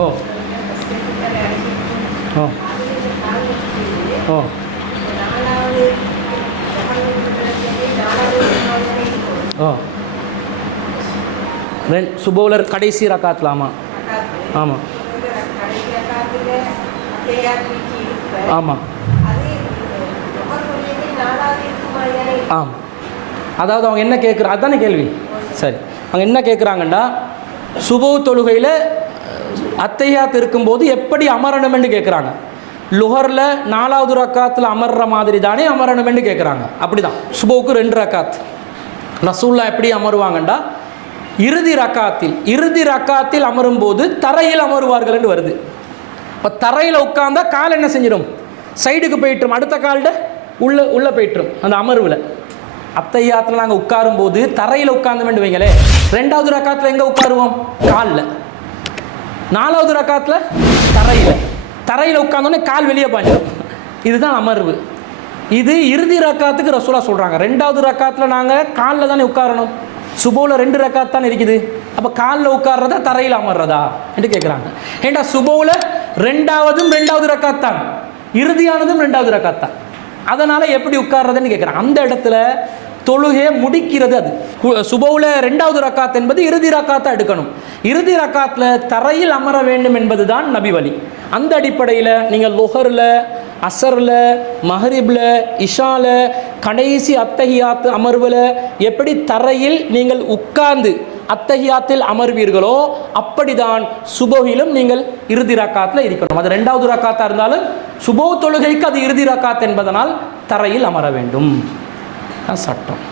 ஓ ஓ ஓ ஓ தென் சுபோலர் கடைசி ரக்காத்தில் ஆமாம் ஆமாம் ஆமாம் ஆம் அதாவது அவங்க என்ன கேட்குறா அதுதானே கேள்வி. சரி. அவங்க என்ன கேட்குறாங்கன்னா சுபோ தொழுகையில் அத்தையாத் இருக்கும்போது எப்படி அமரணுமென்று கேட்குறாங்க லுஹரில் நாலாவது ரக்காத்தில் அமர்ற மாதிரி தானே அமரணுமென்று கேட்குறாங்க அப்படி தான் சுபோவுக்கு ரெண்டு ரக்காத். ரசூல்லா எப்படி அமருவாங்கண்டா? இறுதி ரக்காத்தில் இறுதி ரக்காத்தில் அமரும்போது தரையில் அமருவார்கள் என்று வருது. இப்போ தரையில் உட்காந்தா கால் என்ன செஞ்சிடும்? சைடுக்கு போயிட்டுரும் அடுத்த கால்ட உள்ள உள்ளே போயிட்டுரும் அந்த அமர்வில். அத்தையாத்தில் நாங்கள் உட்காரும்போது தரையில் உட்கார்ந்து வேண்டு வைங்களே ரெண்டாவது ரக்காத்தில் எங்கே உட்காருவோம்? காலில். நாலாவது ரக்காத்தில் தரையில். தரையில் உட்காந்தோடனே கால் வெளியே பாஞ்சிடும் இதுதான் அமர்வு. இது இறுதி ரக்காத்துக்கு ரசூலா சொல்கிறாங்க ரெண்டாவது ரக்காத்தில் நாங்கள் காலில் தானே உட்காரணும். சுபோவில் ரெண்டு ரக்காத் தானே இருக்குது. அப்போ காலில் உட்கார்றதா தரையில் அமர்றதா என்று கேட்குறாங்க ஏண்டா சுபோவில் ரெண்டாவதும் ரெண்டாவது ரக்காத் தான். இறுதியானதும் ரெண்டாவது ரக்காத் தான். அதனால் எப்படி உட்கார்றதுன்னு கேட்குறாங்க அந்த இடத்துல தொழுகையை முடிக்கிறது அது. சுபவுல ரெண்டாவது ரக்காத் என்பது இறுதி ரக்காத்தை எடுக்கணும். இறுதி ரக்காத்தில் தரையில் அமர வேண்டும் என்பது தான் நபி வழி. அந்த அடிப்படையில் நீங்கள் லொஹரில் அசரில் மஹரிபில் இஷால கடைசி அத்தஹியாத்து அமர்வில் எப்படி தரையில் நீங்கள் உட்கார்ந்து அத்தஹியாத்தில் அமர்வீர்களோ அப்படிதான் சுபோவிலும் நீங்கள் இறுதி ரக்காத்தில் இருக்கணும். அது ரெண்டாவது ரக்காத்தாக இருந்தாலும் சுபோ தொழுகைக்கு அது இறுதி ரக்காத் என்பதனால் தரையில் அமர வேண்டும். தான் சட்டம்.